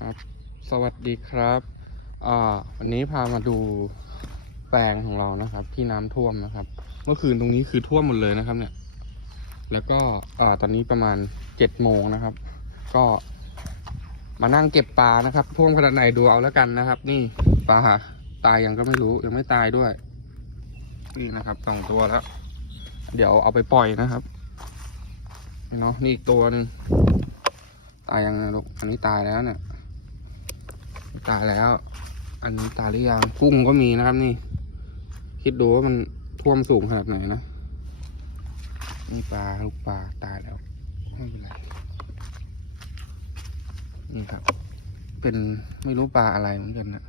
ครับสวัสดีครับอ่าวันนี้พามาดูแปลงของเรานะครับ ที่น้ำท่วมนะครับ เมื่อคืนตรงนี้คือท่วมหมดเลยนะครับ เนี่ย แล้วก็อ่าตอนนี้ประมาณเจ็ดโมงนะครับ ก็มานั่งเก็บปลานะครับ ท่วมขนาดไหนดูเอาแล้วกันนะครับ นี่ปลาตายยังก็ไม่รู้ยังไม่ตายด้วย นี่นะครับสองตัวแล้ว เดี๋ยวเอาไปปล่อยนะครับนี่เนาะนี่อีกตัวหนึ่งตายยังไงลูกอันนี้ตายแล้วเนี่ย ตายแล้ว อันนี้ตายหรือยังกุ้งก็มีนะครับนี่ คิดดูว่ามันท่วมสูงขนาดไหนนะนี่ปลาลูกปลาตายแล้วไม่เป็นไรนี่ครับ เป็นไม่รู้ปลาอะไรเหมือนกันนะ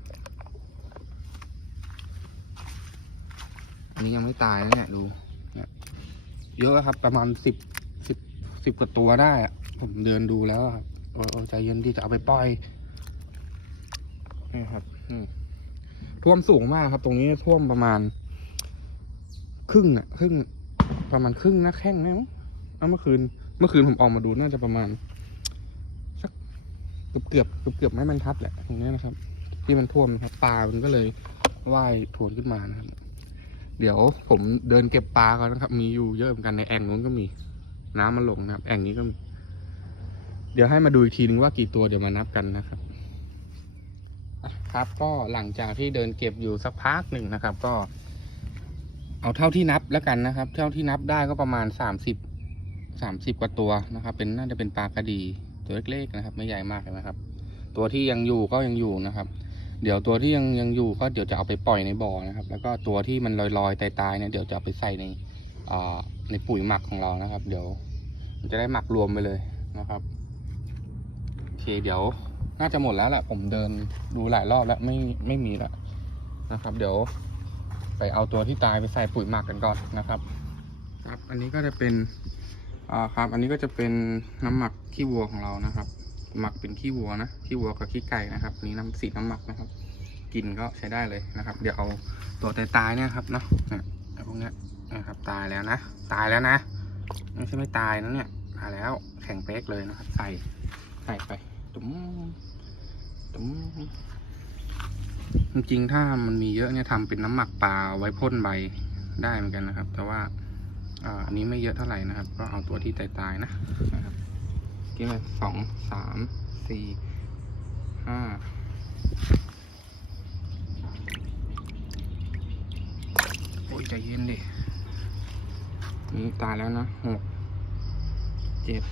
อันนี้ยังไม่ตายนะเนี่ยดูเนี่ยเยอะครับ ประมาณสิบสิบสิบกว่าตัวได้อะผมเดินดูแล้วครับโอ้ใจเย็นที่จะเอาไปปล่อย นี่ครับท่วมสูงมากครับ ตรงนี้ท่วมประมาณ ครึ่งอะครึ่ง ประมาณครึ่งหน้าแข้งได้มั้งแล้วเมื่อคืน เมื่อคืนผมออกมาดูน่าจะประมาณ สักเกือบเกือบเกือบเกือบไม่บรรทัดแหละตรงนี้นะครับ ที่มันท่วมนะครับปลามันก็เลยว่ายถวนขึ้นมานะครับ เดี๋ยวผมเดินเก็บปลาก่อนนะครับ มีอยู่เยอะเหมือนกันในแอ่งนู้นก็มี น้ำมันลงนะครับ แอ่งนี้ก็มีเดี๋ยวให้มาดูอีกทีนึงว่ากี่ตัวเดี๋ยวมานับกันนะครับ อะครับ ก็หลังจากที่เดินเก็บอยู่สักพักหนึ่งนะครับ ก็ เอาเท่าที่นับแล้วกันนะครับ เท่าที่นับได้ก็ประมาณสามสิบสามสิบกว่าตัวนะครับ เป็นน่าจะเป็นปลากระดีตัวเล็กๆนะครับ ไม่ใหญ่มากนะครับ ตัวที่ยังอยู่ก็ยังอยู่นะครับ เดี๋ยวตัวที่ยังยังอยู่ก็เดี๋ยวจะเอาไปปล่อยในบ่อนะครับ แล้วก็ตัวที่มันลอยๆตายๆเนี่ยเดี๋ยวจะเอาไปใส่ในในปุ๋ยหมักของเรานะครับ เดี๋ยวมันจะได้หมักรวมไปเลยนะครับโอเคเดี๋ยว น่าจะหมดแล้วแหละ ผมเดินดูหลายรอบแล้วไม่ไม่มีแล้วนะครับ เดี๋ยวไปเอาตัวที่ตายไปใส่ปุ๋ยหมักกันก่อนนะครับ ครับ อันนี้ก็จะเป็นอ่าครับ อันนี้ก็จะเป็นน้ำหมักขี้วัวของเรานะครับ หมักเป็นขี้วัวนะขี้วัวกับขี้ไก่นะครับนี้น้ำสีน้ำหมักนะครับกินก็ใช้ได้เลยนะครับ เดี๋ยวเอาตัวตายตายๆเนี่ยครับเนาะนี่พวกเนี้ยนะครับ ตายแล้วนะ ตายแล้วนะไม่ใช่ไม่ตายนะเนี่ยตายแล้วแข็งเป๊กเลยนะครับ ใส่ใส่ไปตุ้ม จริงๆถ้ามันมีเยอะเนี่ยทำเป็นน้ำหมักปลาไว้พ่นใบได้เหมือนกันนะครับ แต่ว่าอันนี้ไม่เยอะเท่าไหร่นะครับ ก็เอาตัวที่ตายๆนะนะครับกินไปสองสามสี่ห้าโอ้ยใจเย็นดินี่ตายแล้วนะหกเจ็ด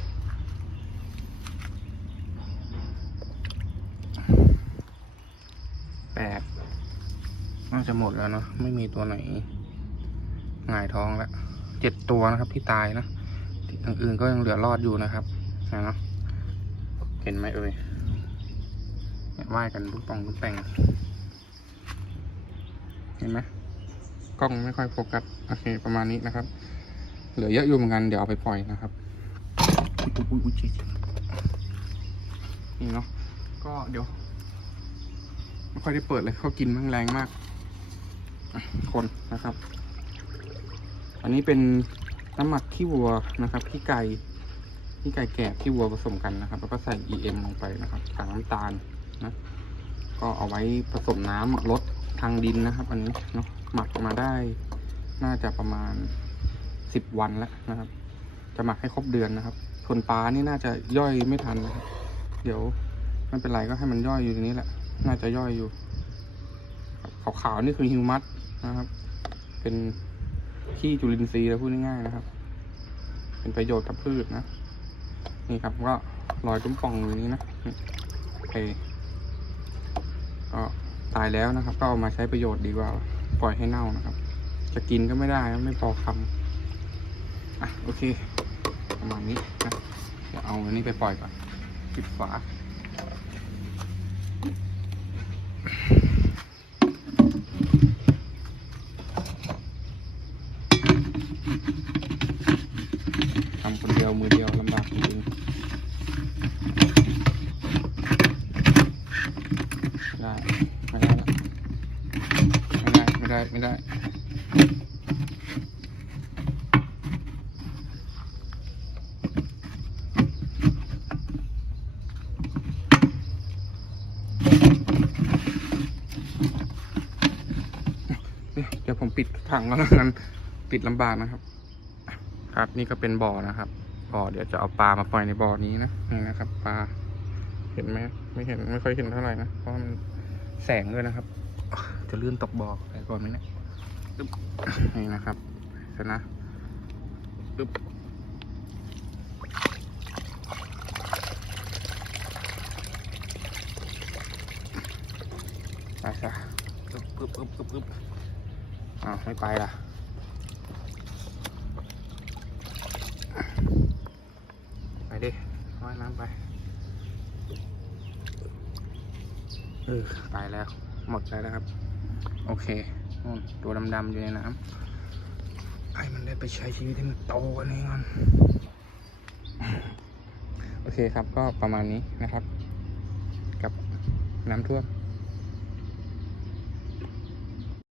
แป ดน่าจะหมดแล้วเนาะไม่มีตัวไหนหงายท้องแล้วเจ็ดตัวนะครับที่ตายนะอย่างอื่นก็ยังเหลือรอดอยู่นะครับนะเนาะเห็นไหมเอ่ยว่ายกันลูกปองลูกแปงเห็นไหมกล้องไม่ค่อยโฟกัสโอเคประมาณนี้นะครับ เหลือเยอะอยู่เหมือนกันเดี๋ยวเอาไปปล่อยนะครับนี่เนาะก็เดี๋ยว ไม่ค่อยได้เปิดเลยเขากินมันแรงมาก คนนะครับ อันนี้เป็นน้ำหมักขี้วัวนะครับขี้ไก่ขี้ไก่แกะขี้วัวผสมกันนะครับ แล้วก็ใส่ EM ลงไปนะครับกากน้ำตาลนะก็เอาไว้ผสมน้ำลดทางดินนะครับ อันนี้เนาะหมักมาได้ น่าจะประมาณสิบวันแล้วนะครับ จะหมักให้ครบเดือนนะครับ ส่วนปลานี่น่าจะย่อยไม่ทันนะครับเดี๋ยวไม่เป็นไรก็ให้มันย่อยอยู่ตรงนี้แหละ น่าจะย่อยอยู่ ขาวๆนี่คือฮิวมัสนะครับ เป็นขี้จุลินทรีย์แล้วพูดง่ายๆนะครับ เป็นประโยชน์กับพืชนะ นี่ครับก็ลอยตุ้มป่องอยู่นี้นะเอเคก็ตายแล้วนะครับ ก็เอามาใช้ประโยชน์ดีกว่า ปล่อยให้เน่านะครับ จะกินก็ไม่ได้ไม่พอคำอะโอเค ประมาณนี้นะเดี๋ยวเอาอันนี้ไปปล่อยก่อนปิดฝา ทำคนเดียวมือเดียวลำบากจริงได้ ไม่ได้ ไม่ได้ ไม่ได้ ไม่ได้ โผม ปิดถังแล้วกันปิดลำบากนะครับ ครับนี่ก็เป็นบ่อนะครับบ่อเดี๋ยวจะเอาปลามาปล่อยในบ่อนี้นะนี่นะครับ ปลา เห็นไหมไม่เห็นไม่ค่อยเห็นเท่าไหร่นะเพราะมันแสงด้วยนะครับ จะลื่นตกบ่อไปก่อนไหมเนี่ยนี่นะครับเสร็จนะปึ๊บไปซะปึ๊บปึ๊บปึ๊บปึ๊บปึ๊บ อ้าวไม่ไปล่ะ ไปดิว่ายน้ำไป เออ ไปแล้ว หมดแล้วนะครับ โอเคตัวดำๆอยู่ในน้ำให้มันได้ไปใช้ชีวิตให้มันโตกว่านี้ก่อนโอเคครับก็ประมาณนี้นะครับ กับน้ำท่วม